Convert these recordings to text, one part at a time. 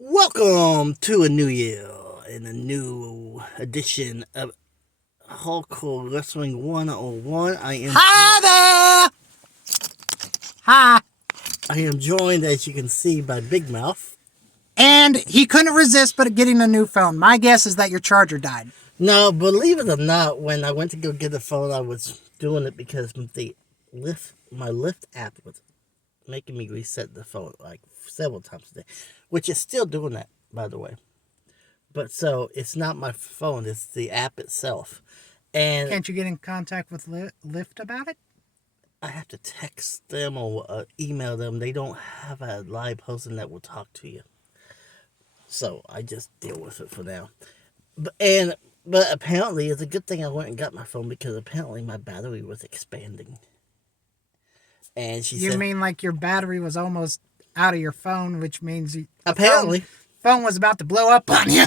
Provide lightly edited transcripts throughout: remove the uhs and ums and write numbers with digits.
Welcome to a new year and a new edition of Hardcore Wrestling 101. Hi there! Hi. I am joined, as you can see, by Big Mouth. And he couldn't resist but getting a new phone. My guess is that your charger died. Now, believe it or not, when I went to go get the phone, I was doing it because my Lyft app was making me reset the phone like several times a day, which is still doing that, by the way. But so it's not my phone; it's the app itself. And can't you get in contact with Lyft about it? I have to text them or email them. They don't have a live person that will talk to you, so I just deal with it for now. But apparently, it's a good thing I went and got my phone because apparently my battery was expanding. And she said, "You mean like your battery was almost out of your phone, which means apparently phone was about to blow up on you."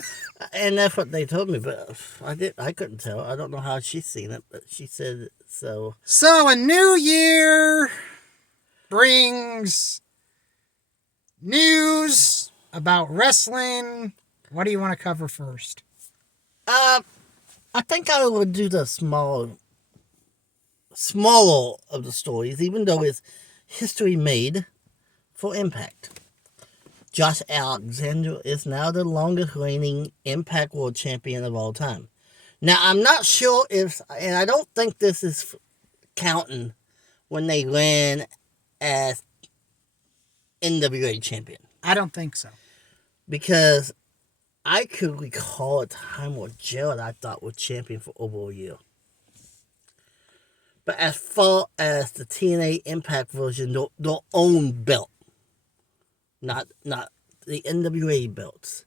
And that's what they told me, but I couldn't tell. I don't know how she's seen it, but she said so. So a new year brings news about wrestling. What do you want to cover first? I think I would do the smaller of the stories, even though it's history made for Impact. Josh Alexander is now the longest reigning Impact World Champion of all time. Now, I'm not sure and I don't think this is counting when they ran as NWA champion. I don't think so. Because I could recall a time where Jared, I thought, was champion for over a year. But as far as the TNA Impact version, their own belt, not the NWA belts,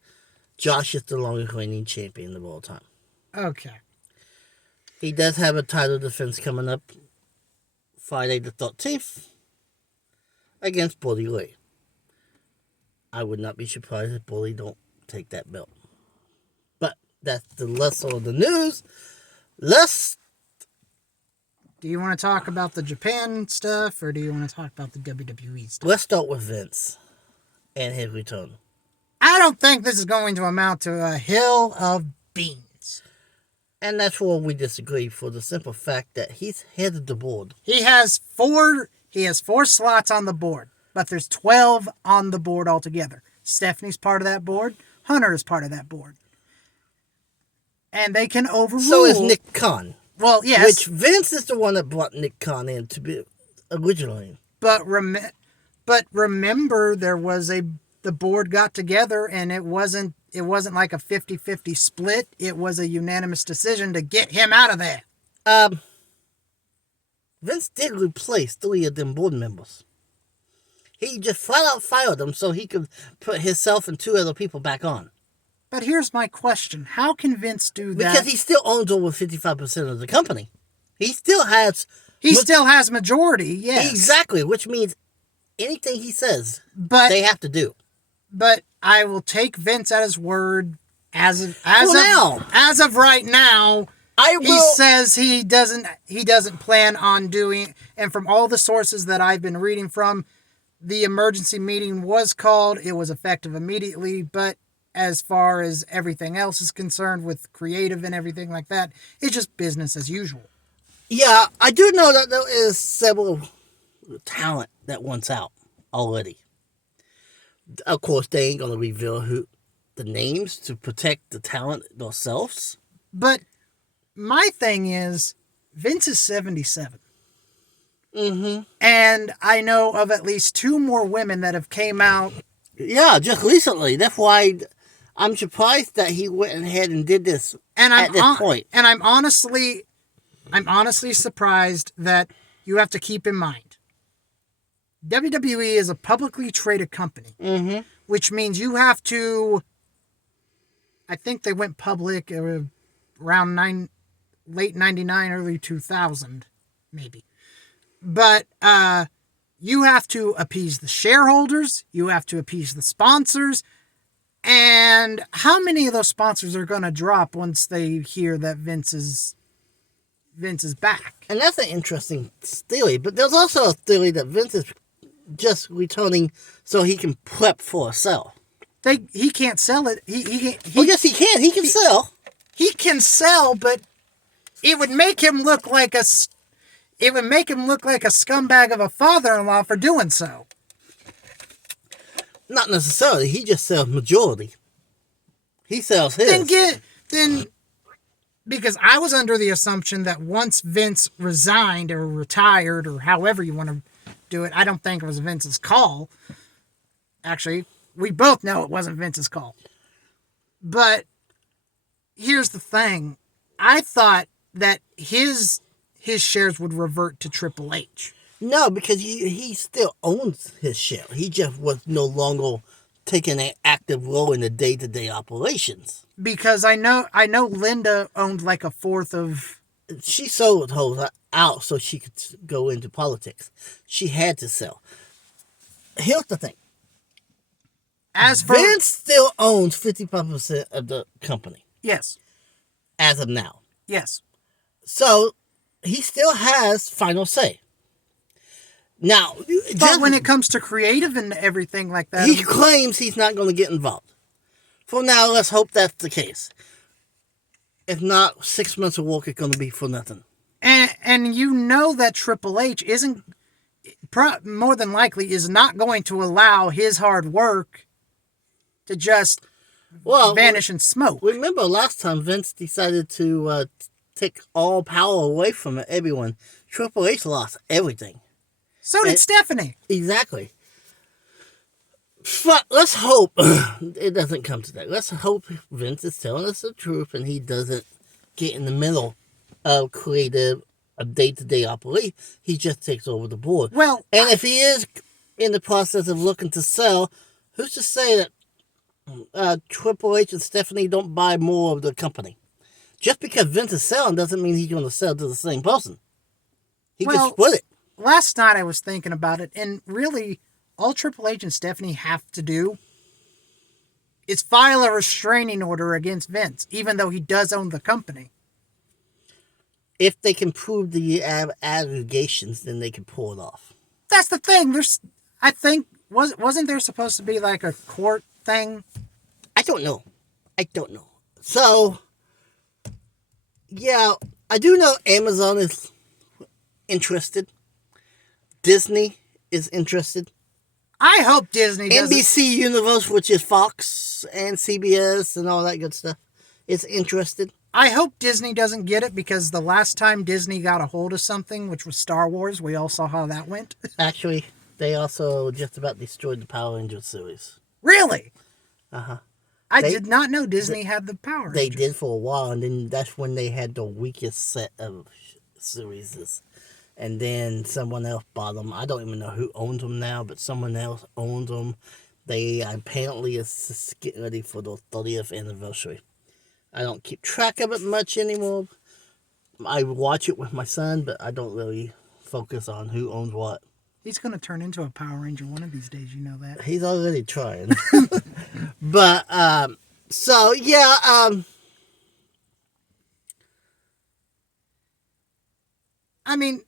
Josh is the longest reigning champion of all time. Okay. He does have a title defense coming up Friday the 13th against Bully Ray. I would not be surprised if Bully don't take that belt. But that's the lesser of the news. Do you want to talk about the Japan stuff, or do you want to talk about the WWE stuff? Let's start with Vince and his return. I don't think this is going to amount to a hill of beans. And that's where we disagree, for the simple fact that he's headed the board. He has four slots on the board, but there's 12 on the board altogether. Stephanie's part of that board. Hunter is part of that board. And they can overrule. So is Nick Khan. Well, yes. Which Vince is the one that brought Nick Khan in to be originally. But remember, the board got together, and it wasn't like a 50-50 split. It was a unanimous decision to get him out of there. Vince did replace 3 of them board members. He just flat out fired them so he could put himself and 2 other people back on. But here's my question. How can Vince do that? Because he still owns over 55% of the company. He still has majority, yes. Exactly, which means anything he says, they have to do. But I will take Vince at his word as of right now. He says he doesn't plan on doing, and from all the sources that I've been reading from, the emergency meeting was called. It was effective immediately, but as far as everything else is concerned with creative and everything like that, it's just business as usual. Yeah, I do know that there is several talent that wants out already. Of course, they ain't going to reveal the names to protect the talent themselves. But my thing is, Vince is 77. Mm-hmm. And I know of at least 2 more women that have came out. Yeah, just recently. That's why I'm surprised that he went ahead and did this at this point. And I'm honestly surprised that you have to keep in mind, WWE is a publicly traded company, which means you have to, I think they went public around late 99, early 2000, maybe. But you have to appease the shareholders, you have to appease the sponsors, and how many of those sponsors are going to drop once they hear that Vince is back? And that's an interesting theory, but there's also a theory that Vince is just returning so he can prep for a sell. he can't sell it. Yes, he can. He can sell. He can sell, but it would make him look like a scumbag of a father-in-law for doing so. Not necessarily. He just sells majority. He sells his. Then because I was under the assumption that once Vince resigned or retired or however you want to do it, I don't think it was Vince's call. Actually, we both know it wasn't Vince's call. But here's the thing. I thought that his shares would revert to Triple H. No, because he still owns his share. He just was no longer taking an active role in the day-to-day operations. Because I know Linda owned like a fourth of... She sold hers out so she could go into politics. She had to sell. Here's the thing. Vince still owns 55% of the company. Yes. As of now. Yes. So, he still has final say. Now, but when it comes to creative and everything like that... He claims he's not going to get involved. For now, let's hope that's the case. If not, 6 months of work is going to be for nothing. And you know that Triple H isn't... more than likely is not going to allow his hard work to just vanish in smoke. Remember last time Vince decided to take all power away from everyone. Triple H lost everything. So did Stephanie. Exactly. But let's hope it doesn't come to that. Let's hope Vince is telling us the truth and he doesn't get in the middle of creative, of day-to-day operation. He just takes over the board. Well, and if he is in the process of looking to sell, who's to say that Triple H and Stephanie don't buy more of the company? Just because Vince is selling doesn't mean he's going to sell to the same person. He just split it. Last night I was thinking about it, and really, all Triple H and Stephanie have to do is file a restraining order against Vince, even though he does own the company. If they can prove the allegations, then they can pull it off. That's the thing. I think, wasn't there supposed to be like a court thing? I don't know. So, yeah, I do know Amazon is interested. Disney is interested. I hope Disney does. NBC Universe, which is Fox and CBS and all that good stuff, is interested. I hope Disney doesn't get it because the last time Disney got a hold of something, which was Star Wars, we all saw how that went. Actually, they also just about destroyed the Power Rangers series. Really? Uh-huh. I did not know Disney had the Power Rangers. They did for a while, and then that's when they had the weakest set of series. And then someone else bought them. I don't even know who owns them now, but someone else owns them. They apparently is getting ready for the 30th anniversary. I don't keep track of it much anymore. I watch it with my son, but I don't really focus on who owns what. He's going to turn into a Power Ranger one of these days, you know that. He's already trying. But, so, yeah, I mean,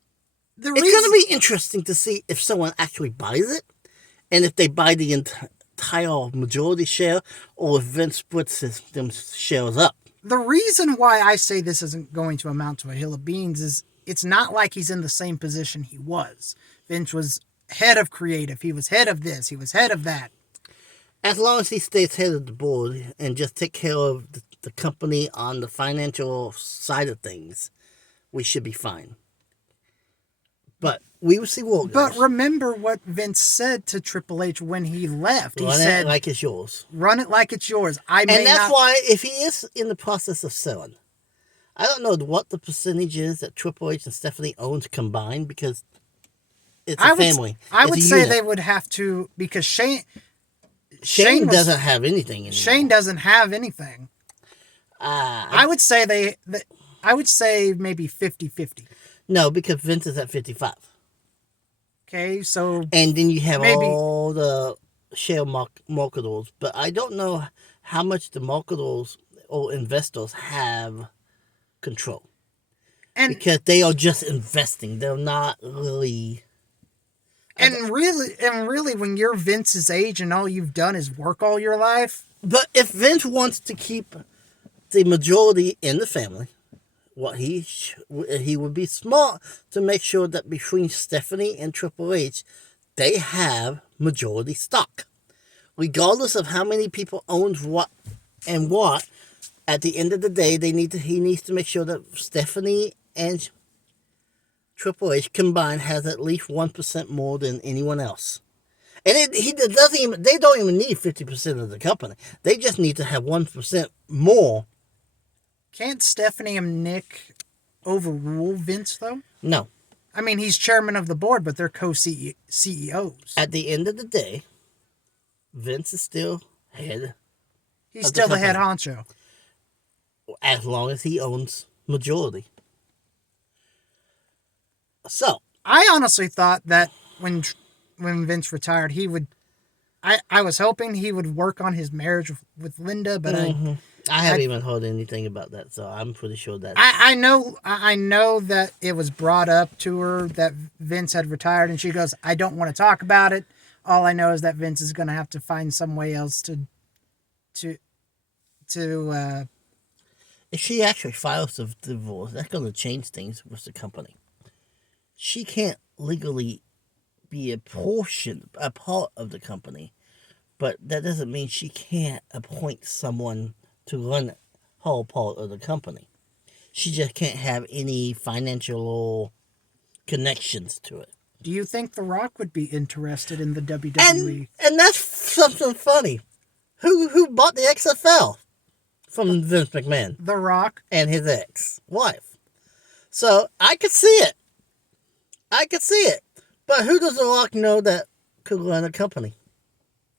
it's going to be interesting to see if someone actually buys it, and if they buy the entire majority share, or if Vince splits them shares up. The reason why I say this isn't going to amount to a hill of beans is it's not like he's in the same position he was. Vince was head of creative. He was head of this. He was head of that. As long as he stays head of the board and just take care of the company on the financial side of things, we should be fine. But we will see what goes. But remember what Vince said to Triple H when he left. He Run said, it like it's yours. Run it like it's yours. And that's why, if he is in the process of selling, I don't know what the percentage is that Triple H and Stephanie owns combined, because it's a family. I would say they would have to, because Shane doesn't have anything anymore. Shane doesn't have anything. I would say I would say maybe 50-50. No, because Vince is at 55. Okay, so... And then you have all the share marketers. But I don't know how much the marketers or investors have control. Because they are just investing. They're not really And really, when you're Vince's age and all you've done is work all your life. But if Vince wants to keep the majority in the family, what he would be smart to make sure that between Stephanie and Triple H, they have majority stock, regardless of how many people owns what and what. At the end of the day, he needs to make sure that Stephanie and Triple H combined has at least 1% more than anyone else. And they don't even need 50% of the company. They just need to have 1% more. Can't Stephanie and Nick overrule Vince, though? No. I mean, he's chairman of the board, but they're co-CEOs. At the end of the day, Vince is still head. He's still the head honcho. As long as he owns majority. So. I honestly thought that when Vince retired, he would... I was hoping he would work on his marriage with Linda, but I haven't even heard anything about that, so I'm pretty sure that... I know that it was brought up to her that Vince had retired, and she goes, I don't want to talk about it. All I know is that Vince is going to have to find some way else to if she actually files a divorce, that's going to change things with the company. She can't legally be a part of the company, but that doesn't mean she can't appoint someone to run the whole part of the company. She just can't have any financial connections to it. Do you think The Rock would be interested in the WWE? And that's something funny. Who bought the XFL from Vince McMahon? The Rock. And his ex-wife. So I could see it. But who does The Rock know that could run a company?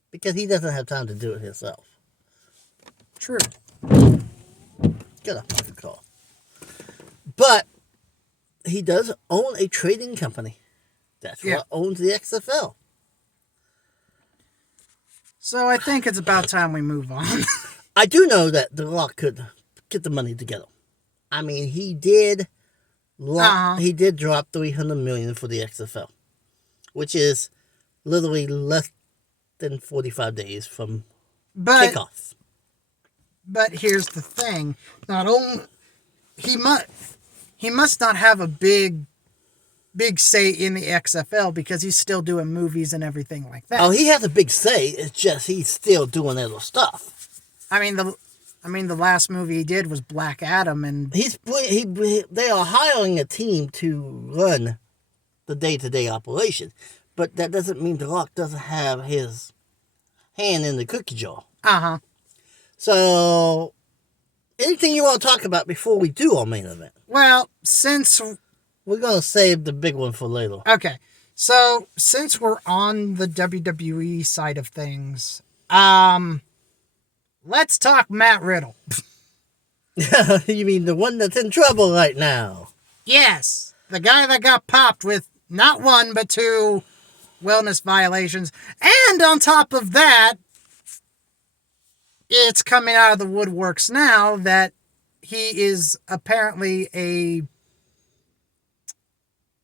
Because he doesn't have time to do it himself. True. Get off my call. But he does own a trading company. That's what owns the XFL. So I think it's about time we move on. I do know that The Rock could get the money together. I mean, he did drop $300 million for the XFL, which is literally less than 45 days from kickoff. But here's the thing: not only he must not have a big say in the XFL because he's still doing movies and everything like that. Oh, he has a big say. It's just he's still doing other stuff. I mean the last movie he did was Black Adam, and they are hiring a team to run the day-to-day operation, but that doesn't mean The Rock doesn't have his hand in the cookie jar. So, anything you want to talk about before we do our main event? Well, since we're gonna save the big one for later. Okay, so since we're on the WWE side of things, let's talk Matt Riddle. You mean the one that's in trouble right now? Yes, the guy that got popped with not one but 2 wellness violations, and on top of that, it's coming out of the woodworks now that he is apparently a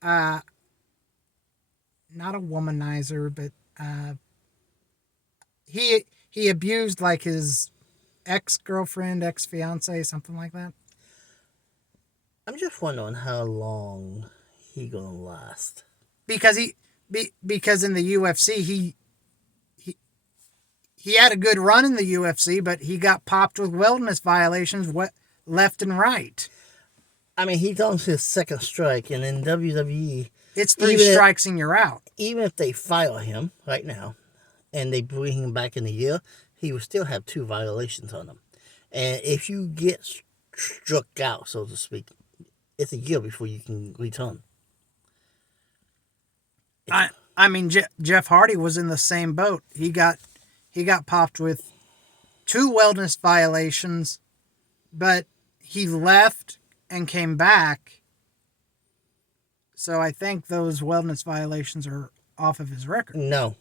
not a womanizer, but he abused like his ex-girlfriend, ex-fiance, something like that. I'm just wondering how long he gonna last. Because because in the UFC he had a good run in the UFC, but he got popped with wellness violations left and right. I mean, he's on his second strike, and in WWE, it's 3 strikes and you're out. Even if they fire him right now, and they bring him back in a year, he will still have 2 violations on him. And if you get struck out, so to speak, it's a year before you can return. I mean, Jeff Hardy was in the same boat. He got popped with 2 wellness violations, but he left and came back. So I think those wellness violations are off of his record. No.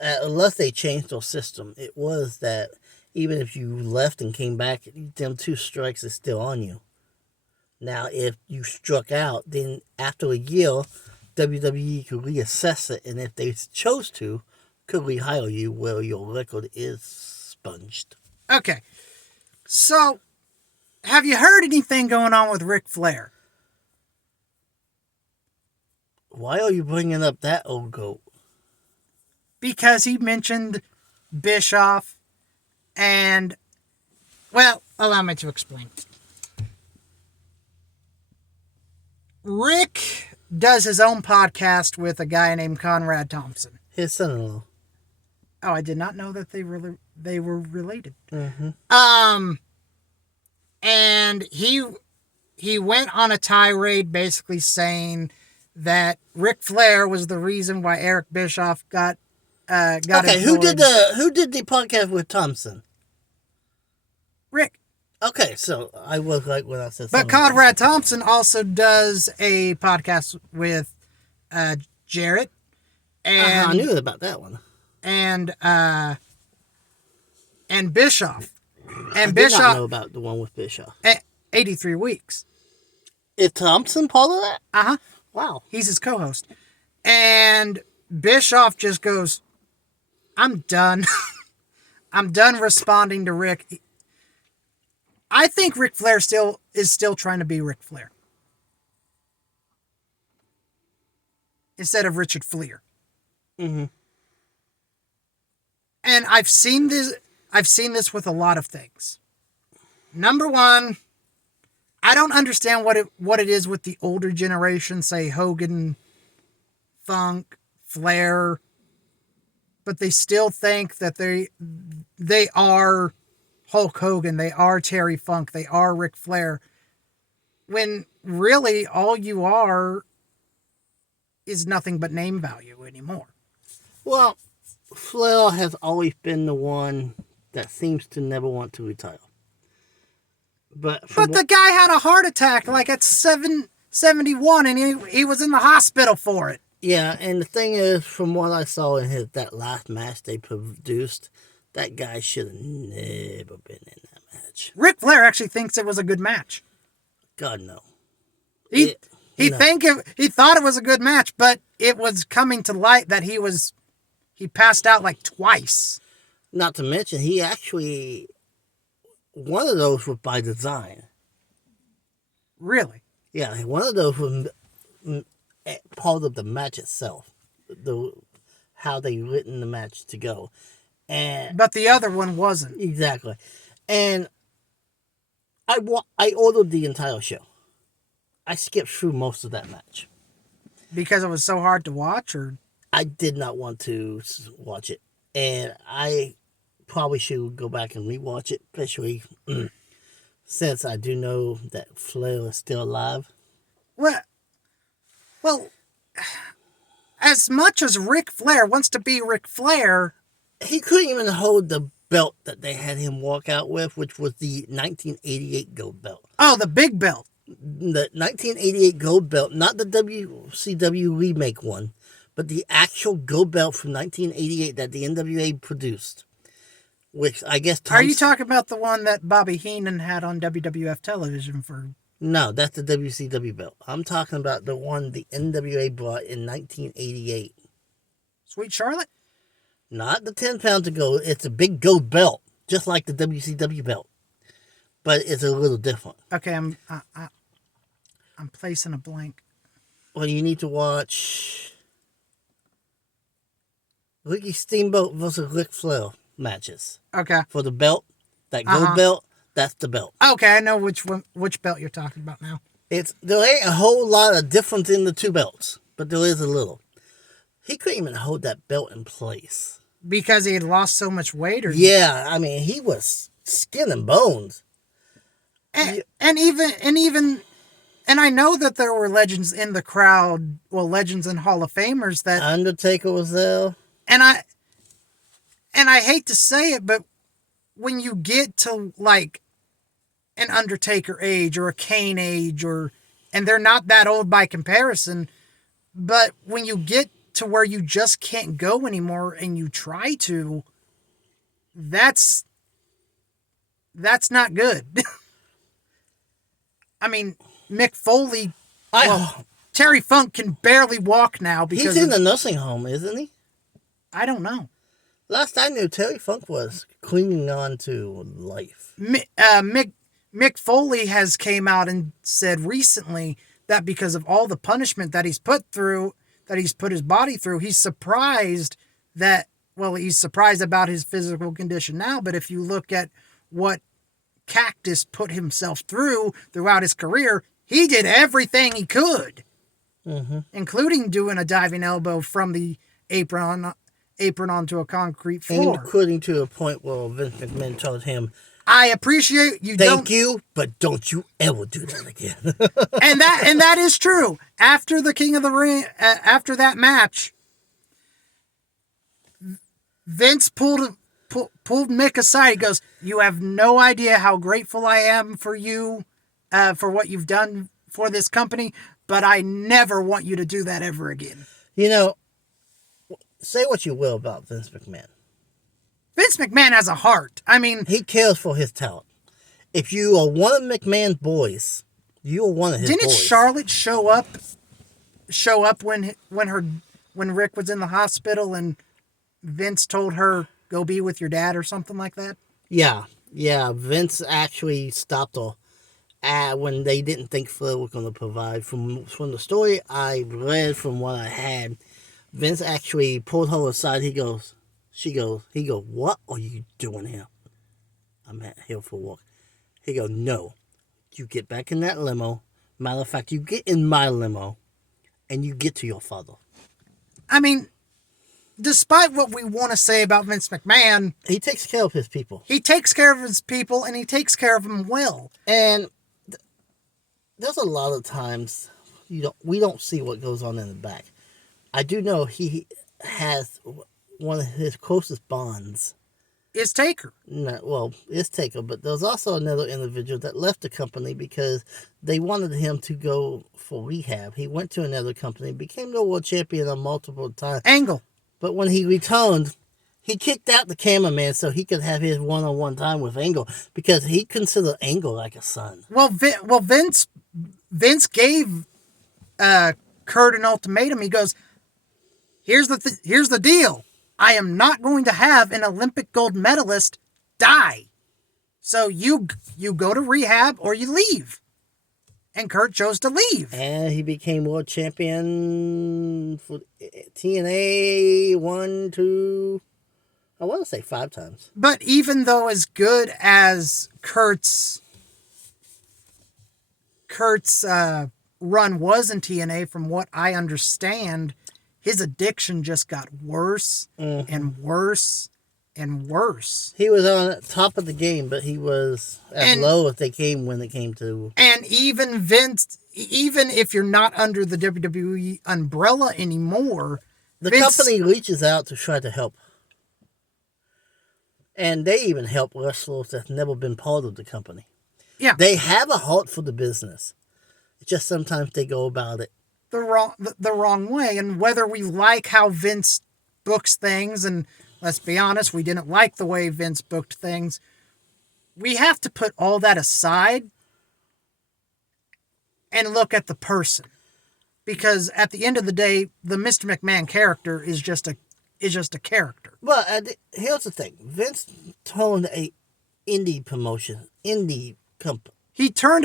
Unless they changed their system. It was that even if you left and came back, them 2 strikes is still on you. Now, if you struck out, then after a year, WWE could reassess it, and if they chose to, could rehire you where your record is sponged. Okay. So, have you heard anything going on with Ric Flair? Why are you bringing up that old goat? Because he mentioned Bischoff and, well, allow me to explain. Rick does his own podcast with a guy named Conrad Thompson. His son-in-law. Oh, I did not know that they were related. Mm-hmm. And he went on a tirade basically saying that Ric Flair was the reason why Eric Bischoff got Okay, who did the podcast with Thompson? Rick. Okay, so I was like when I said But Conrad Thompson also does a podcast with Jarrett. And I knew about that one. And Bischoff. And I Bischoff did not know about the one with Bischoff. 83 Weeks. Is Thompson part of that? Uh-huh. Wow. He's his co-host. And Bischoff just goes, I'm done. I'm done responding to Rick. I think Ric Flair is still trying to be Ric Flair. Instead of Richard Fleer. Mm-hmm. And I've seen this with a lot of things. Number one, I don't understand what it is with the older generation, say Hogan, Funk, Flair, but they still think that they are Hulk Hogan, they are Terry Funk, they are Ric Flair, when really all you are is nothing but name value anymore. Well, Flair has always been the one that seems to never want to retire. But the guy had a heart attack like at 71 and he was in the hospital for it. Yeah, and the thing is, from what I saw in that last match they produced, that guy should have never been in that match. Ric Flair actually thinks it was a good match. God, no. He thought it was a good match, but it was coming to light that he passed out like twice. Not to mention, he actually, one of those was by design. Really? Yeah, one of those was part of the match itself. How they written the match to go. But the other one wasn't. Exactly. And I ordered the entire show. I skipped through most of that match. Because it was so hard to watch, or? I did not want to watch it. And I probably should go back and rewatch it, especially since I do know that Flair is still alive. Well, as much as Ric Flair wants to be Ric Flair, he couldn't even hold the belt that they had him walk out with, which was the 1988 gold belt. Oh, the big belt. The 1988 gold belt, not the WCW remake one, but the actual gold belt from 1988 that the NWA produced. Which I guess Are you talking about the one that Bobby Heenan had on WWF television for? No, that's the WCW belt. I'm talking about the one the NWA brought in 1988. Sweet Charlotte? Not the 10 pounds of gold. It's a big gold belt, just like the WCW belt. But it's a little different. Okay, I'm placing a blank. Well, you need to watch Ricky Steamboat versus Ric Flair matches. Okay. For the belt, that gold belt, that's the belt. Okay, I know which belt you're talking about now. There ain't a whole lot of difference in the two belts, but there is a little. He couldn't even hold that belt in place. Because he had lost so much weight? Yeah, I mean, he was skin and bones. And I know that there were legends in the crowd, well, legends and Hall of Famers that Undertaker was there. And I hate to say it, but when you get to like an Undertaker age or a Kane age, and they're not that old by comparison, but when you get to where you just can't go anymore and you try to, that's not good. I mean, Mick Foley, Terry Funk can barely walk now because he's in the nursing home, isn't he? I don't know. Last I knew, Terry Funk was clinging on to life. Mick Foley has came out and said recently that because of all the punishment that he's put his body through, he's surprised he's surprised about his physical condition now. But if you look at what Cactus put himself throughout his career, he did everything he could, including doing a diving elbow from the apron onto a concrete floor. Including to a point where Vince McMahon told him, I appreciate you. Thank you, but don't you ever do that again. and that is true. After the King of the Ring, after that match, Vince pulled Mick aside. He goes, "You have no idea how grateful I am for you, for what you've done for this company, but I never want you to do that ever again." You know, say what you will about Vince McMahon. Vince McMahon has a heart. I mean, he cares for his talent. If you are one of McMahon's boys, you are one of his boys. Didn't Charlotte show up when Rick was in the hospital and Vince told her, go be with your dad or something like that? Yeah. Vince actually stopped her when they didn't think Flair was going to provide. From the story I read, from what I had, Vince actually pulled her aside. He goes, what are you doing here? I'm here for a walk. He goes, no. You get back in that limo. Matter of fact, you get in my limo and you get to your father. I mean, despite what we want to say about Vince McMahon, he takes care of his people. He takes care of his people, and he takes care of them well. And there's a lot of times we don't see what goes on in the back. I do know he has one of his closest bonds is Taker. Is Taker, but there's also another individual that left the company because they wanted him to go for rehab. He went to another company, became the world champion on multiple times. Angle. But when he returned, he kicked out the cameraman so he could have his one-on-one time with Angle because he considered Angle like a son. Well, Vince gave Kurt an ultimatum. He goes, here's the deal. I am not going to have an Olympic gold medalist die. So you go to rehab or you leave. And Kurt chose to leave. And he became world champion for TNA 1, 2, I want to say 5 times. But even though as good as Kurt's run was in TNA, from what I understand, his addiction just got worse and worse and worse. He was on top of the game, but he was as low as they came when it came to... And even Vince, even if you're not under the WWE umbrella anymore... The company reaches out to try to help. And they even help wrestlers that's never been part of the company. Yeah. They have a heart for the business. It's just sometimes they go about it the wrong way. And whether we like how Vince books things, and let's be honest, we didn't like the way Vince booked things, we have to put all that aside and look at the person. Because at the end of the day, the Mr. McMahon character is just a character. Well, here's the thing. Vince turned a indie company. He turned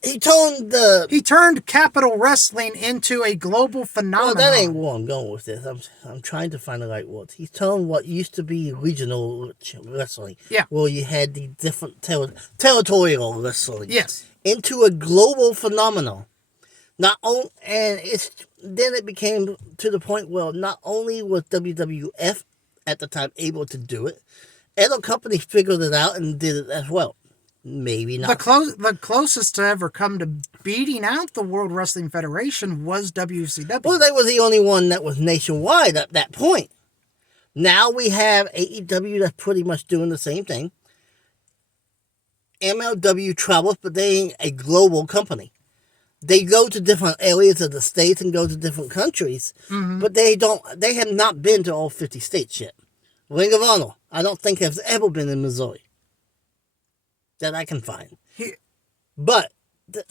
he turned Capital Wrestling into a global phenomenon. Well, that ain't where I'm going with this. I'm trying to find the right words. He turned what used to be regional wrestling, where you had the different territorial wrestling, into a global phenomenon. Then it became to the point where not only was WWF at the time able to do it, other companies figured it out and did it as well. Maybe not. The closest to ever come to beating out the World Wrestling Federation was WCW. Well, they were the only one that was nationwide at that point. Now we have AEW that's pretty much doing the same thing. MLW travels, but they ain't a global company. They go to different areas of the states and go to different countries, but they have not been to all 50 states yet. Ring of Honor, I don't think has ever been in Missouri. That I can find. But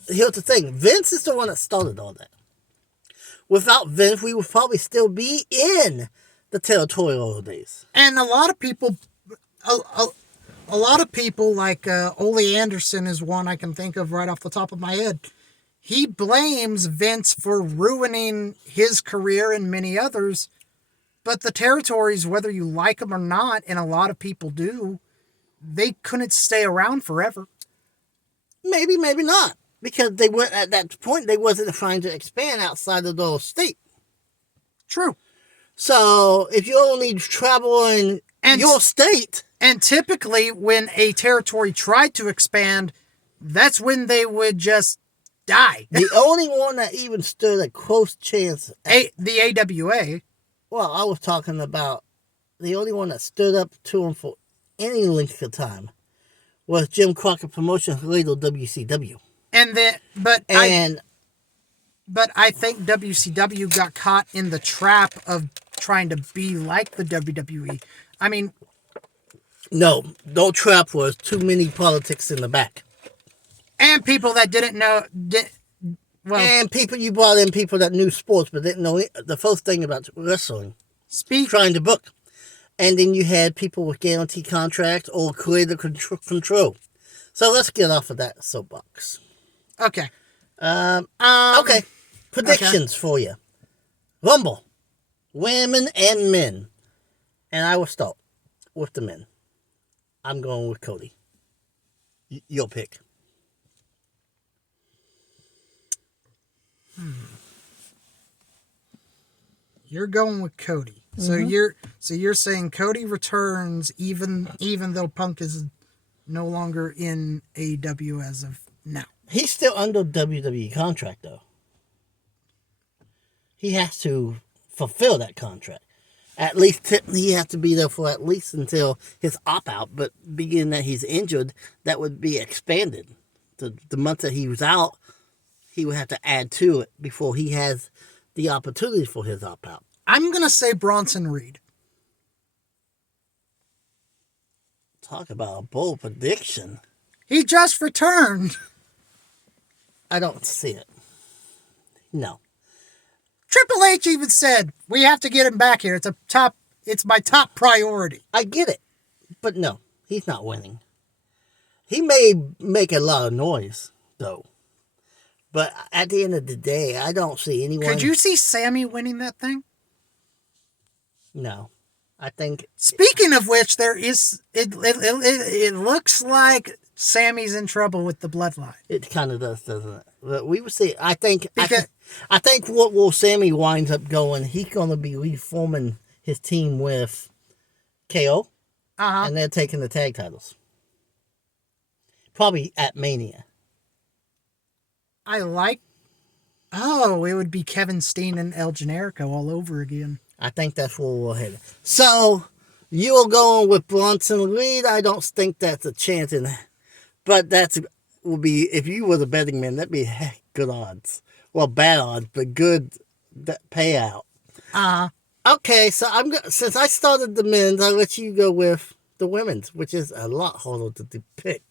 here's the thing. Vince is the one that started all that. Without Vince, we would probably still be in the territorial days. And a lot of people, a lot of people like Ole Anderson is one I can think of right off the top of my head. He blames Vince for ruining his career and many others. But the territories, whether you like them or not, and a lot of people do, they couldn't stay around forever. Maybe, maybe not. Because they were at that point, they wasn't trying to expand outside of the state. True. So if you only travel in your state. And typically, when a territory tried to expand, that's when they would just die. The only one that even stood a close chance. The AWA. Well, I was talking about the only one that stood up to him for any length of time was Jim Crockett Promotions, later WCW. But I think WCW got caught in the trap of trying to be like the WWE. I mean, no trap was too many politics in the back, and people that didn't know and people you brought in people that knew sports but didn't know the first thing about wrestling. Trying to book, and then you had people with guaranteed contracts or creative control. So let's get off of that soapbox. Okay. Okay. Predictions for you. Rumble. Women and men. And I will start with the men. I'm going with Cody. Your pick. You're going with Cody. Mm-hmm. So you're saying Cody returns even though Punk is no longer in AEW as of now. He's still under WWE contract though. He has to fulfill that contract. At least he has to be there for at least until his opt-out, but being that he's injured, that would be expanded. The month that he was out, he would have to add to it before he has the opportunity for his opt-out. I'm going to say Bronson Reed. Talk about a bold prediction. He just returned. I don't see it. No. Triple H even said, we have to get him back here. It's my top priority. I get it. But no, he's not winning. He may make a lot of noise, though. But at the end of the day, I don't see anyone... Could you see Sammy winning that thing? No. I think... Speaking of which, there is... It looks like Sammy's in trouble with the bloodline. It kind of does, doesn't it? But we will see. I think what will Sammy winds up going, he's going to be reforming his team with KO. Uh-huh. And they're taking the tag titles. Probably at Mania. it would be Kevin Steen and El Generico all over again. I think that's where we'll head. So, you're going with Bronson Reed. I don't think that's a chance but will be, if you were the betting man, that'd be good odds. Well, bad odds, but good payout. Okay, so since I started the men's, I'll let you go with the women's, which is a lot harder to pick.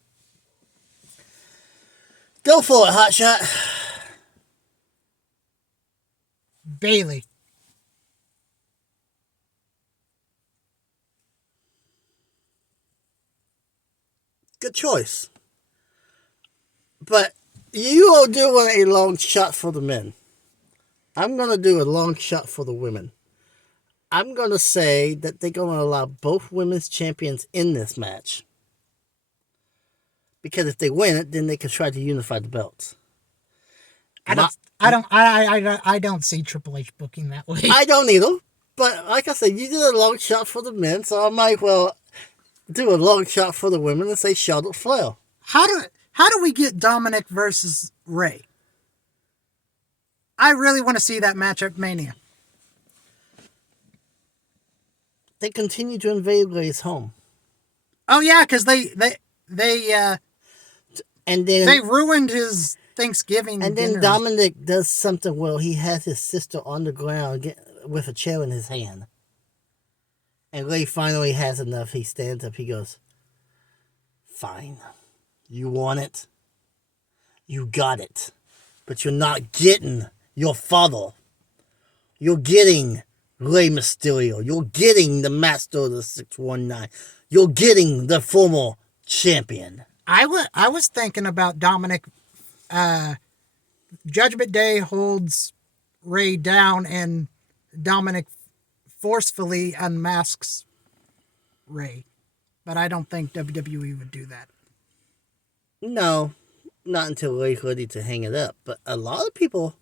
Go for it, Hotshot. Bailey. Good choice. But you are doing a long shot for the men. I'm going to do a long shot for the women. I'm going to say that they're going to allow both women's champions in this match. Because if they win it, then they can try to unify the belts. I don't see Triple H booking that way. I don't either. But like I said, you did a long shot for the men, so I might well do a long shot for the women and say Charlotte Flair. How do we get Dominic versus Ray? I really want to see that match at Mania. They continue to invade Ray's home. Oh yeah, because they ruined his Thanksgiving and dinner. Then Dominic does something where he has his sister on the ground with a chair in his hand. And Ray finally has enough. He stands up. He goes, fine. You want it? You got it. But you're not getting your father. You're getting Rey Mysterio. You're getting the Master of the 619. You're getting the former champion. I was thinking about Dominic. Judgment Day holds Ray down, and Dominic forcefully unmasks Ray. But I don't think WWE would do that. No, not until Ray's ready to hang it up. But a lot of people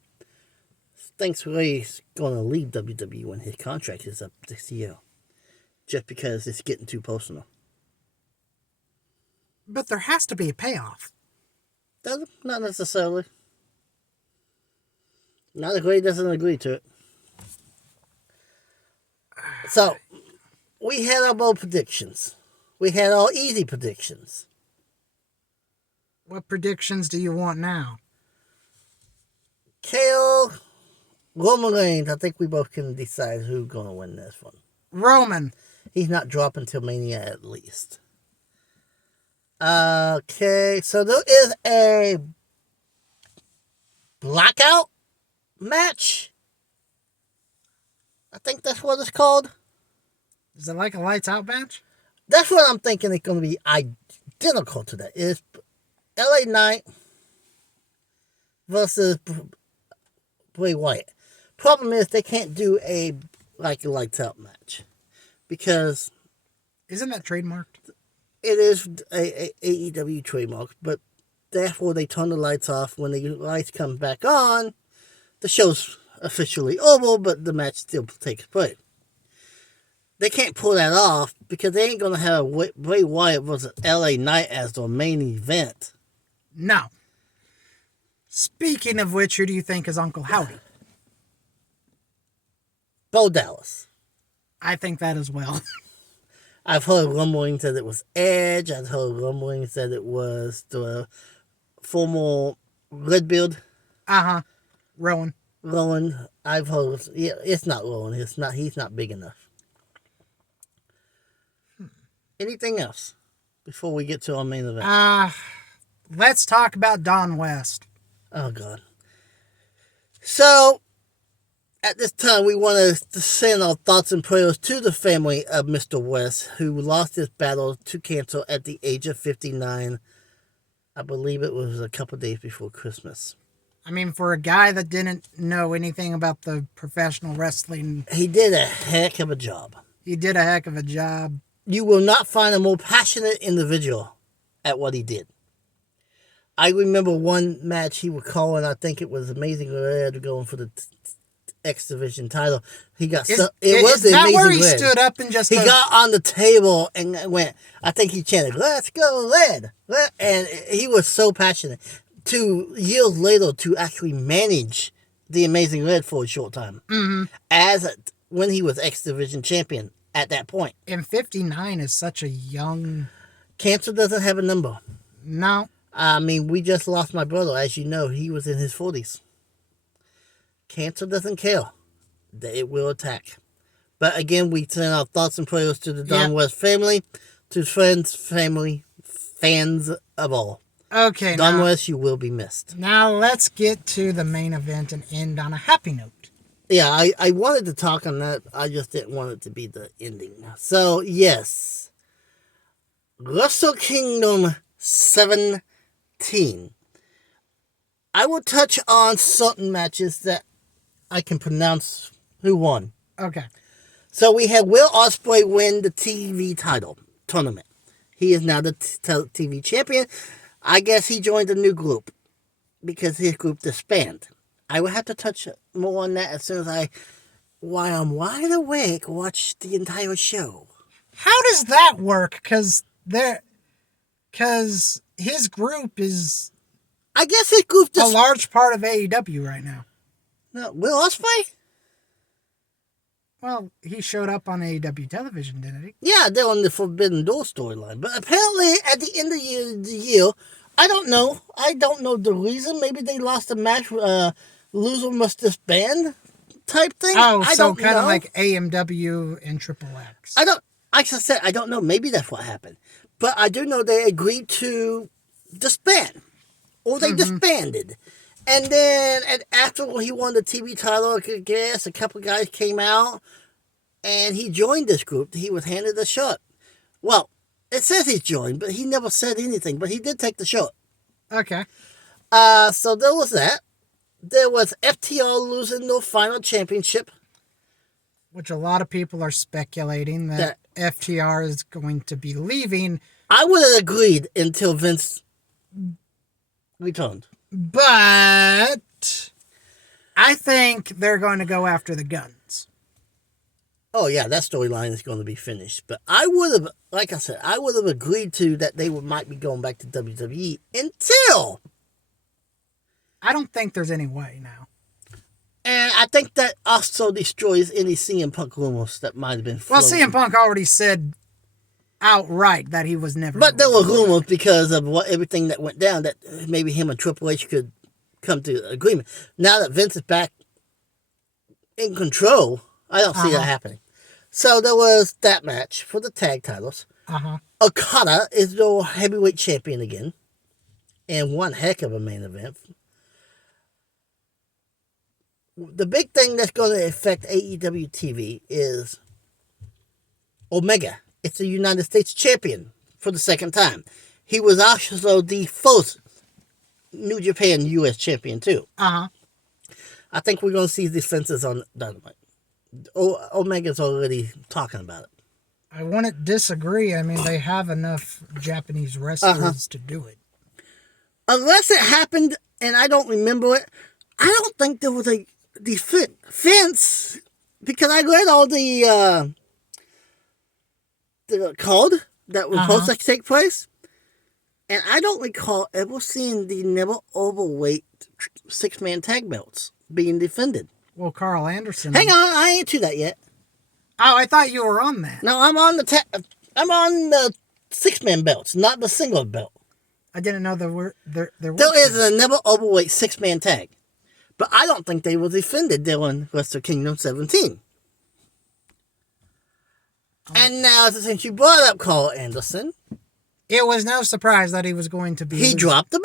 thinks Ray's going to leave WWE when his contract is up this year. Just because it's getting too personal. But there has to be a payoff. Not necessarily. Not if Ray doesn't agree to it. So, we had our bold predictions. We had our easy predictions. What predictions do you want now? KO, Roman Reigns. I think we both can decide who's going to win this one. Roman. He's not dropping till Mania at least. Okay, so there is a blackout match. I think that's what it's called. Is it like a lights out match? That's what I'm thinking. It's going to be identical to that. It's LA Knight versus Bray Wyatt. Problem is they can't do a lights out match because isn't that trademarked? it is a AEW trademark, but therefore they turn the lights off. When the lights come back on, the show's officially over, but the match still takes place. They can't pull that off because they ain't going to have Bray Wyatt versus LA Knight as their main event. No. Speaking of which, who do you think is Uncle Howdy? Bo Dallas. I think that as well. I've heard rumblings that it was Edge. I've heard rumblings that it was the former Redbeard. Rowan. Rowan. I've heard. Yeah, it's not Rowan. It's not. He's not big enough. Anything else before we get to our main event? Let's talk about Don West. Oh God. So, at this time, we want to send our thoughts and prayers to the family of Mr. West, who lost his battle to cancer at the age of 59. I believe it was a couple days before Christmas. I mean, for a guy that didn't know anything about the professional wrestling... He did a heck of a job. He did a heck of a job. You will not find a more passionate individual at what he did. I remember one match he was calling, I think it was Amazing Red, going for the X Division title. He got Is that where he Red. Stood up and just... He got on the table and went, I think he chanted, "Let's go Red!" And he was so passionate. 2 years later, to actually manage the Amazing Red for a short time. Mm-hmm. When he was X Division champion at that point. And 59 is such a young... Cancer doesn't have a number. No. I mean, we just lost my brother. As you know, he was in his 40s. Cancer doesn't care. It will attack. But again, we send our thoughts and prayers to the Don West family, to friends, family, fans of all. Okay, Don West, you will be missed. Now let's get to the main event and end on a happy note. Yeah, I wanted to talk on that. I just didn't want it to be the ending. So, yes. Wrestle Kingdom 17. I will touch on certain matches that I can pronounce who won. Okay. So we had Will Ospreay win the TV title tournament. He is now the TV champion. I guess he joined a new group because his group disbanded. I will have to touch more on that as soon as while I'm wide awake, watch the entire show. How does that work? Because his group is... I guess his group a large part of AEW right now. No, Will Ospreay? Well, he showed up on AEW television, didn't he? Yeah, they're on the Forbidden Door storyline. But apparently, at the end of the year, I don't know. I don't know the reason. Maybe they lost a match. Loser must disband type thing. Oh, so kind of like AMW and Triple X. Like I said, I don't know. Maybe that's what happened. But I do know they agreed to disband. Or they disbanded. And then after he won the TV title, I guess a couple guys came out and he joined this group. He was handed a shot. Well, it says he joined, but he never said anything. But he did take the shot. Okay. So there was that. There was FTR losing the final championship. Which a lot of people are speculating that FTR is going to be leaving. I would have agreed until Vince returned. But I think they're going to go after the Guns. Oh, yeah, that storyline is going to be finished. But I would have, like I said, I would have agreed to that they might be going back to WWE until... I don't think there's any way now. And I think that also destroys any CM Punk rumors that might have been floating. Well, CM Punk already said outright that he was never... But there were rumors because of everything that went down that maybe him and Triple H could come to agreement. Now that Vince is back in control, I don't see that happening. So there was that match for the tag titles. Okada is the heavyweight champion again. And one heck of a main event. The big thing that's going to affect AEW TV is Omega. It's the United States champion for the second time. He was also the first New Japan US champion too. I think we're going to see the census on Dynamite. Omega's already talking about it. I wouldn't disagree. I mean, they have enough Japanese wrestlers to do it. Unless it happened and I don't remember it, I don't think there was a defense because I read all the code that was supposed to take place, and I don't recall ever seeing the never overweight 6-man tag belts being defended. Well, Carl Anderson. Hang on, I ain't to that yet. Oh, I thought you were on that. No, I'm on the 6-man belts, not the single belt. I didn't know there were. There is a never overweight 6-man tag. But I don't think they were defended during Wrestle Kingdom 17. And now, since you brought up Carl Anderson... It was no surprise that he was going to be... He dropped the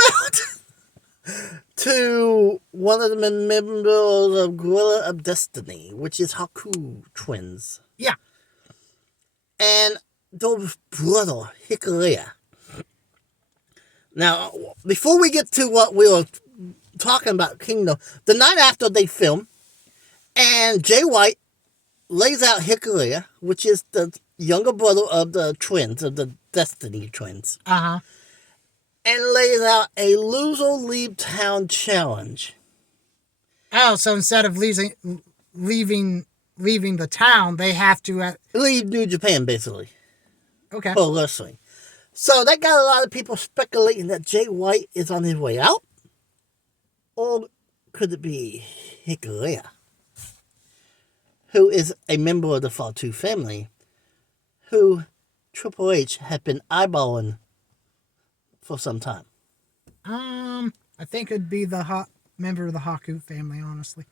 belt to one of the members of Gorilla of Destiny, which is Haku twins. Yeah. And their brother, Hikaria. Now, before we get to what we were talking about Kingdom, the night after they film, and Jay White lays out Hikaria, which is the younger brother of the twins, of the Destiny twins. And lays out a loser leave town challenge. Oh, so instead of leaving the town, they have to leave New Japan, basically. Okay. For wrestling. So that got a lot of people speculating that Jay White is on his way out. Or could it be Hikaria, who is a member of the Fatu family, who Triple H had been eyeballing for some time? I think it'd be the member of the Haku family, honestly.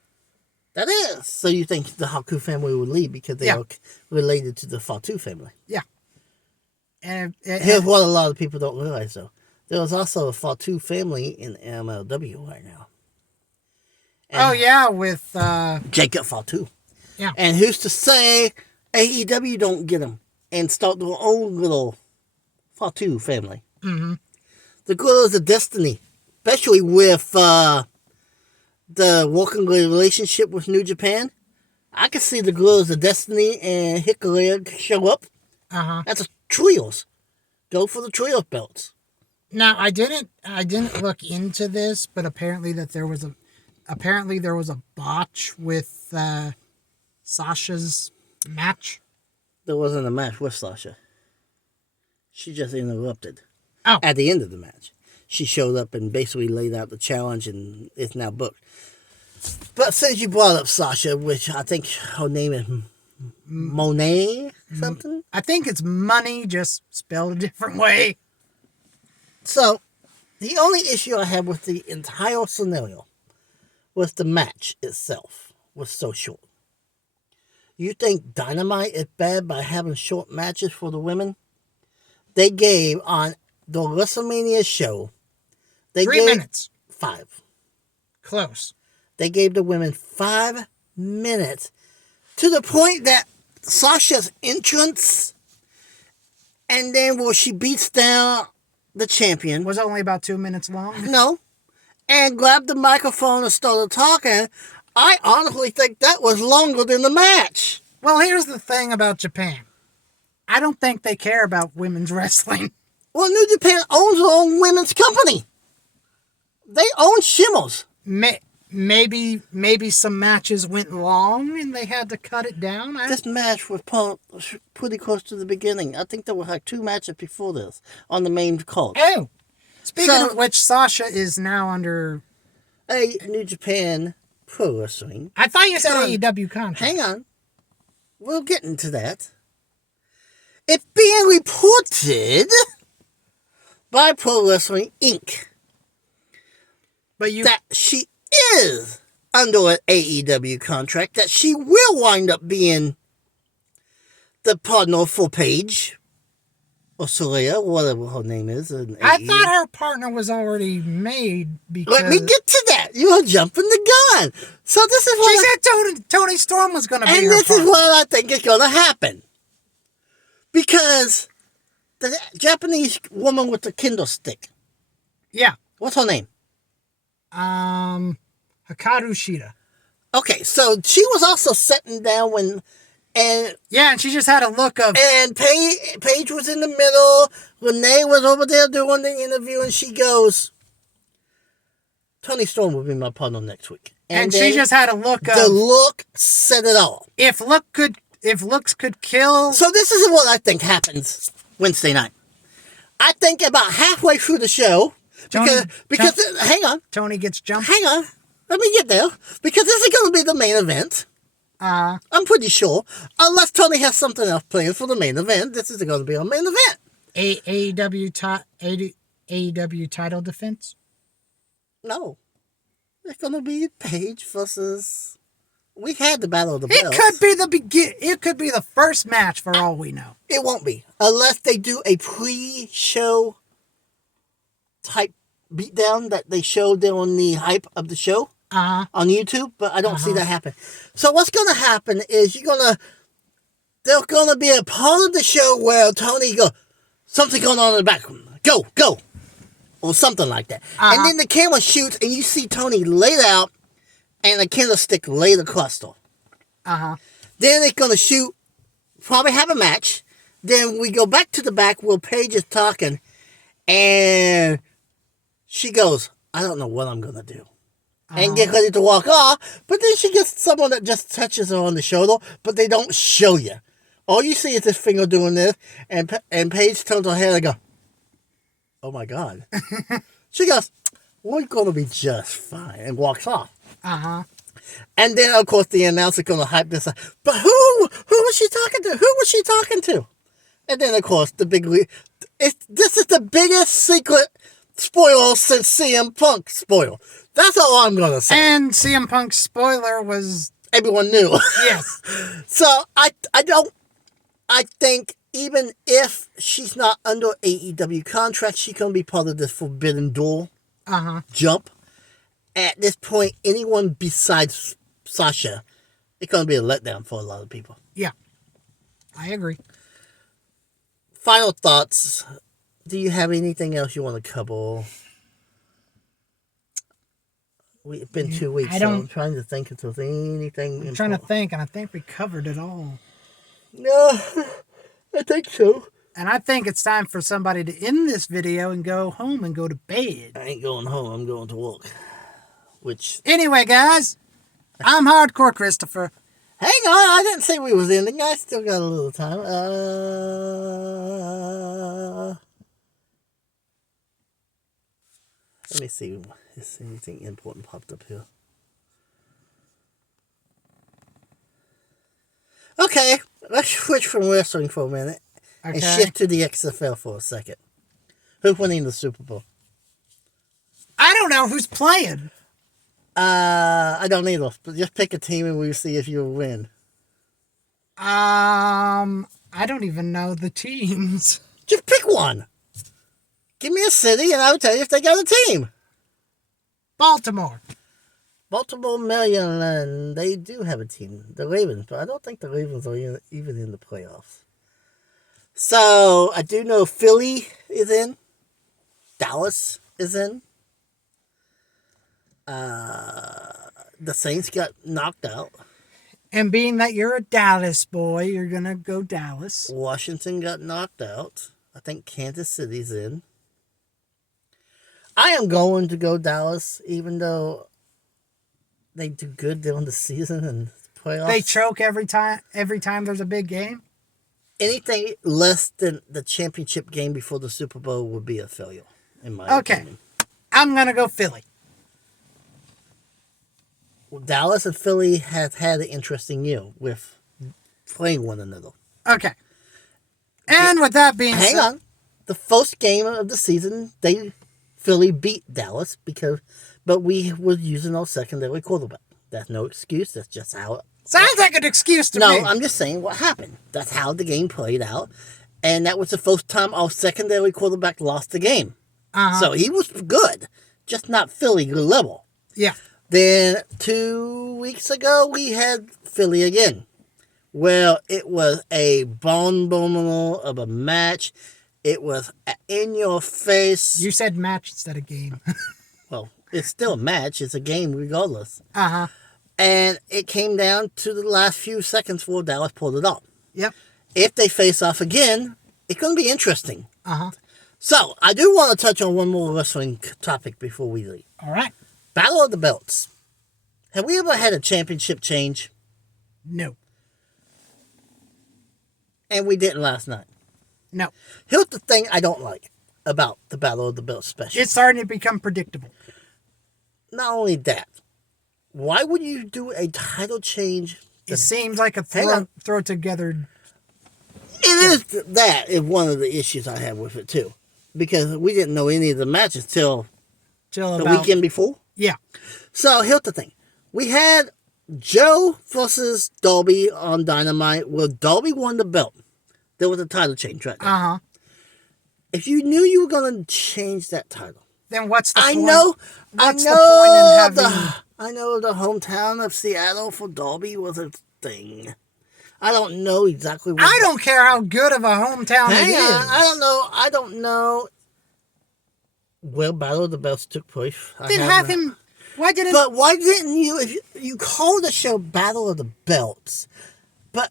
That is. So you think the Haku family would leave because they are related to the Fatu family? Yeah. And here's what a lot of people don't realize, though. There was also a Fatu family in MLW right now. And with... Jacob Fatu. Yeah. And who's to say AEW don't get them and start their own little Fatu family? The Gorillas of Destiny, especially with the working relationship with New Japan. I could see the Gorillas of Destiny and Hikaria show up. That's a trios. Go for the trios belts. Now, I didn't look into this, but apparently there was a botch with Sasha's match. There wasn't a match with Sasha. She just interrupted. Oh. At the end of the match. She showed up and basically laid out the challenge, and it's now booked. But since you brought up Sasha, which I think her name is Monet something? I think it's money, just spelled a different way. So, the only issue I had with the entire scenario was the match itself was so short. You think Dynamite is bad by having short matches for the women? They gave on the WrestleMania show, they 3 gave minutes. 5. Close. They gave the women 5 minutes to the point that Sasha's entrance and then where she beats down the champion Was only about 2 minutes long. no, and grabbed the microphone and started talking. I honestly think that was longer than the match. Well, here's the thing about Japan. I don't think they care about women's wrestling. Well, New Japan owns their own women's company. They own Shimmels. Maybe some matches went long and they had to cut it down. This match was pretty close to the beginning. I think there were like 2 matches before this on the main card. Oh, speaking of which, Sasha is now under a New Japan Pro Wrestling. I thought you said AEW contract. Hang on. We'll get into that. It's being reported by Pro Wrestling Inc. that she is under an AEW contract, that she will wind up being the partner for Paige or Soleil, whatever her name is. I thought her partner was already made because... Let me get to that. You're jumping the gun. So this is what she said Tony Storm was going to be her partner. And this is what I think is going to happen. Because the Japanese woman with the Kindle stick. Yeah. What's her name? Hikaru Shida. Okay, so she was also sitting down and she just had a look of... And Paige was in the middle. Renee was over there doing the interview, and she goes, Tony Storm will be my partner next week. And she just had a look of... The look said it all. If looks could kill... So this is what I think happens Wednesday night. I think about halfway through the show, because hang on. Tony gets jumped. Hang on. Let me get there. Because this is going to be the main event. I'm pretty sure. Unless Tony has something else planned for the main event, this is going to be our main event. AEW title defense? No. It's going to be Paige versus... We had the Battle of the Bells. It could be the first match for all we know. It won't be. Unless they do a pre-show type beatdown that they showed during the hype of the show on YouTube, but I don't see that happen. So what's going to happen is there's going to be a part of the show where Tony goes, something going on in the background. Go. Or something like that. And then the camera shoots and you see Tony laid out and a candlestick laid across her. Then it's going to shoot, probably have a match. Then we go back to the back where Paige is talking and she goes, I don't know what I'm going to do. And get ready to walk off. But then she gets someone that just touches her on the shoulder, but they don't show you. All you see is this finger doing this, and Paige turns her head and goes, oh my God. She goes, we're going to be just fine, and walks off. And then, of course, the announcer's going to hype this up. But who was she talking to? Who was she talking to? And then, of course, this is the biggest secret spoiler since CM Punk spoil. That's all I'm going to say. And CM Punk's spoiler was... Everyone knew. Yes. So, I think even if she's not under AEW contract, she's going to be part of this Forbidden Door jump. At this point, anyone besides Sasha, it's going to be a letdown for a lot of people. Yeah. I agree. Final thoughts. Do you have anything else you want to cover? It's been 2 weeks, so I'm trying to think if there's anything. I'm trying to think, and I think we covered it all. No, I think so. And I think it's time for somebody to end this video and go home and go to bed. I ain't going home. I'm going to work. Anyway, guys, I'm Hardcore Christopher. Hang on, I didn't say we was ending. I still got a little time. Let me see if anything important popped up here. Okay, let's switch from wrestling for a minute and shift to the XFL for a second. Who's winning the Super Bowl? I don't know who's playing. I don't either. But just pick a team and we'll see if you'll win. I don't even know the teams. Just pick one. Give me a city and I'll tell you if they got a team. Baltimore. Baltimore, Maryland, they do have a team, the Ravens, but I don't think the Ravens are even in the playoffs. So I do know Philly is in, Dallas is in. The Saints got knocked out. And being that you're a Dallas boy, you're going to go Dallas. Washington got knocked out. I think Kansas City's in. I am going to go Dallas, even though they do good during the season and playoffs. They choke every time there's a big game. Anything less than the championship game before the Super Bowl would be a failure, in my opinion. I'm going to go Philly. Dallas and Philly have had an interesting year with playing one another. Okay. And with that being said... Hang on. The first game of the season, Philly beat Dallas but we were using our secondary quarterback. That's no excuse. That's just how it... Sounds like an excuse to me. No, I'm just saying what happened. That's how the game played out. And that was the first time our secondary quarterback lost the game. So he was good, just not Philly good level. Yeah. Then 2 weeks ago, we had Philly again. Well, it was a bone-boner of a match. It was in your face. You said match instead of game. Well, it's still a match. It's a game regardless. Uh-huh. And it came down to the last few seconds before Dallas pulled it off. Yep. If they face off again, it's going to be interesting. Uh-huh. So, I do want to touch on one more wrestling topic before we leave. All right. Battle of the Belts. Have we ever had a championship change? No. And we didn't last night. No. Here's the thing I don't like about the Battle of the Belts special. It's starting to become predictable. Not only that, why would you do a title change? It seems like a throw together. That is one of the issues I have with it too. Because we didn't know any of the matches till the weekend before. Yeah. So here's the thing. We had Joe versus Darby on Dynamite. Well, Darby won the belt. There was a title change right there. Uh-huh. If you knew you were going to change that title, then what's the point? What's the point in having... I know the hometown of Seattle for Darby was a thing. I don't know exactly what... I don't care how good of a hometown it is. I don't know where Battle of the Belts took place. Why didn't you... If you call the show Battle of the Belts, but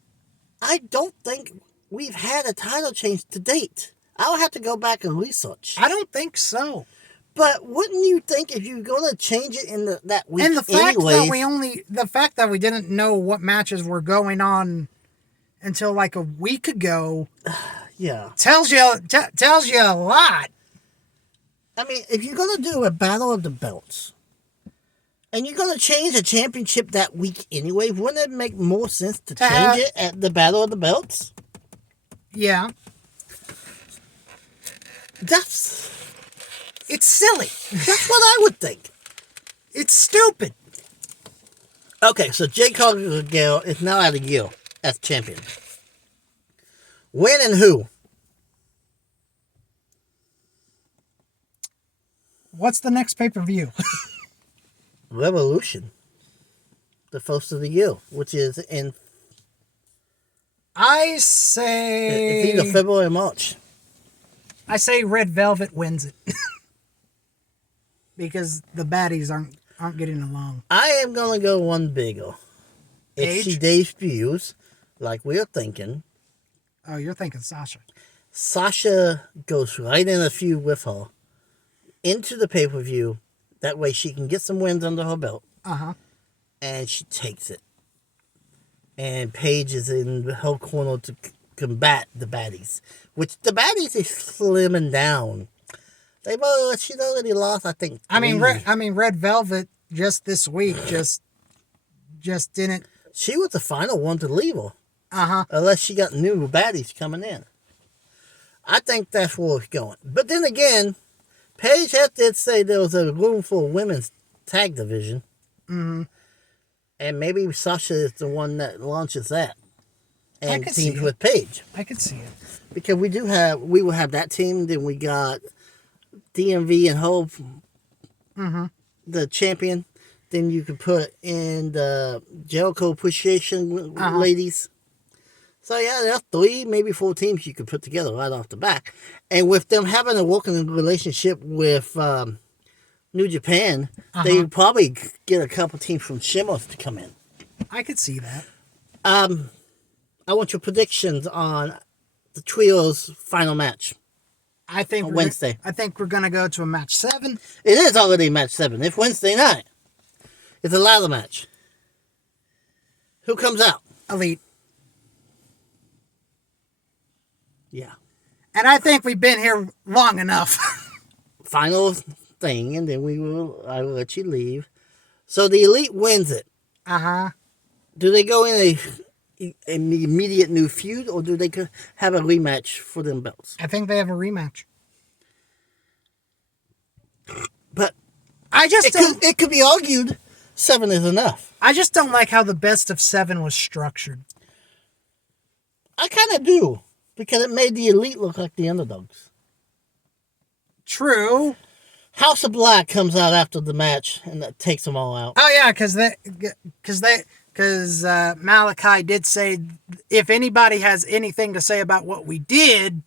I don't think we've had a title change to date. I'll have to go back and research. I don't think so. But wouldn't you think if you're going to change it in that week and the fact that we didn't know what matches were going on until like a week ago, yeah, tells you a lot. I mean, if you're going to do a Battle of the Belts, and you're going to change the championship that week anyway, wouldn't it make more sense to change it at the Battle of the Belts? Yeah. It's silly. That's what I would think. It's stupid. Okay, so Jade Cargill is now out of year as champion. When and who? What's the next pay-per-view? Revolution. The first of the year, which is in... I say... It's either February or March. I say Red Velvet wins it. Because the baddies aren't getting along. I am going to go one bigger. If she debuts, like we're thinking... Oh, you're thinking Sasha. Sasha goes right in a feud with her into the pay-per-view. That way she can get some wins under her belt. Uh-huh. And she takes it. And Paige is in her corner to combat the baddies. Which the baddies is slimming down. She's already lost, I think. Red Velvet just this week just didn't. She was the final one to leave her. Uh-huh. Unless she got new baddies coming in. I think that's where it's going. But then again, Paige did say there was a room for a women's tag division. Mm-hmm. And maybe Sasha is the one that launches that. And teams with Paige. I could see it. Because we will have that team, then we got DMV and Hope, mm-hmm. the champion. Then you could put in the Jericho Appreciation ladies. So yeah, there's 3, maybe 4 teams you could put together right off the back. And with them having a working relationship with New Japan, they'd probably get a couple teams from Shimos to come in. I could see that. I want your predictions on the trios final match. I think on Wednesday. I think we're gonna go to a match 7. It is already match 7. It's Wednesday night. It's a ladder match. Who comes out? Elite. Yeah. And I think we've been here long enough. Final thing, and then I will let you leave. So the Elite wins it. Do they go in an immediate new feud, or do they have a rematch for them belts? I think they have a rematch. But it could be argued 7 is enough. I just don't like how the best of 7 was structured. I kind of do, because it made the Elite look like the underdogs. True. House of Black comes out after the match and that takes them all out. Oh yeah, because Malachi did say, if anybody has anything to say about what we did,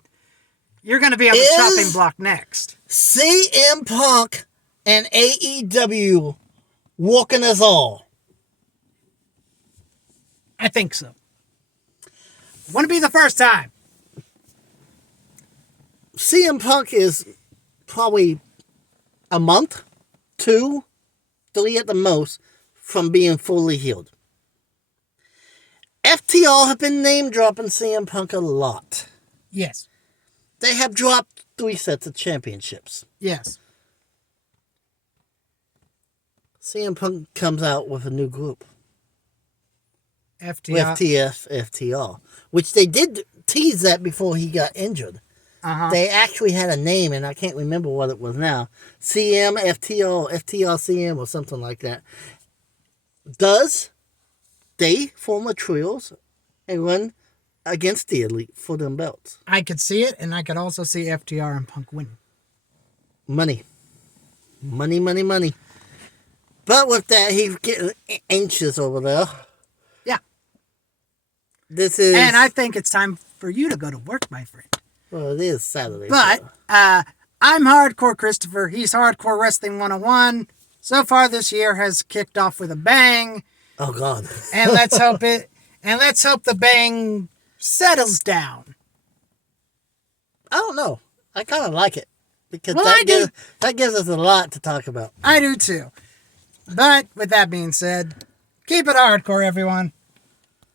you're going to be on the chopping block next. CM Punk and AEW walking us all. I think so. Wouldn't be the first time. CM Punk is probably a month, 2, 3 at the most from being fully healed. FTR have been name dropping CM Punk a lot. Yes. They have dropped 3 sets of championships. Yes. CM Punk comes out with a new group. FTR, which they did tease that before he got injured. They actually had a name, and I can't remember what it was now. CM, FTR, CM, or something like that. Does they form a trios and run against the Elite for them belts? I could see it, and I could also see FTR and Punk winning. Money. But with that, he's getting anxious over there. Yeah. And I think it's time for you to go to work, my friend. Well, it is Saturday. But I'm Hardcore Christopher. He's Hardcore Wrestling 101. So far this year has kicked off with a bang. Oh God. And let's hope the bang settles down. I don't know. I kind of like it because Well, that gives us a lot to talk about. I do too. But with that being said, keep it hardcore, everyone.